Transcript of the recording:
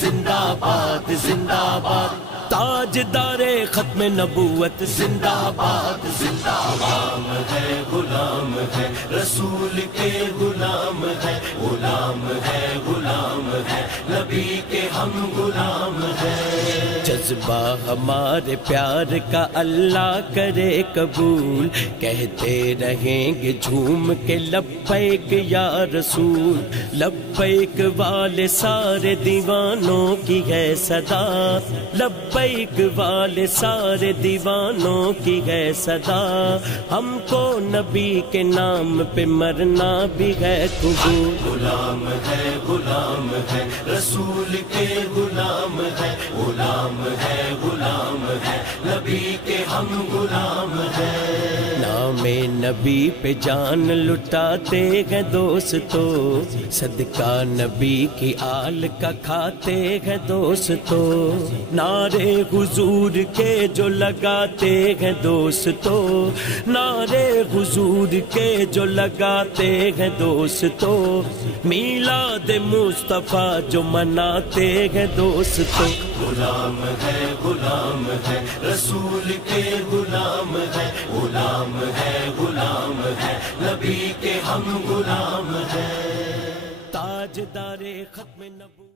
زندہ باد زندہ باد، تاجدار ختم نبوت زندہ باد زندہ باد۔ غلام ہے رسول کے، غلام ہے غلام ہے غلام ہے نبی کے، ہم غلام ہیں۔ جذبہ ہمارے پیار کا اللہ کرے قبول، کہتے رہیں گے جھوم کے لبیک یا رسول، لبیک والے سارے دیوانوں کی ہے صدا، لبیک والے سارے دیوانوں کی ہے صدا، ہم کو نبی کے نام پہ مرنا بھی ہے قبول۔ غلام ہے رسول کے، غلام ہے غلام ہے نبی کے، ہم غلام ہیں۔ نام نبی پہ جان لٹاتے ہیں دوستو، صدقہ نبی کی آل کا کھاتے ہیں دوستو، نعرے حضور کے جو لگاتے ہیں دوستو، نعرے حضور کے جو لگاتے ہیں دوستو، میلاد مصطفیٰ جو مناتے ہیں دوستو۔ غلام ہے رسول کے، غلام ہے غلام ہے نبی کے، ہم غلام ہیں۔ تاجدار ختم نبوت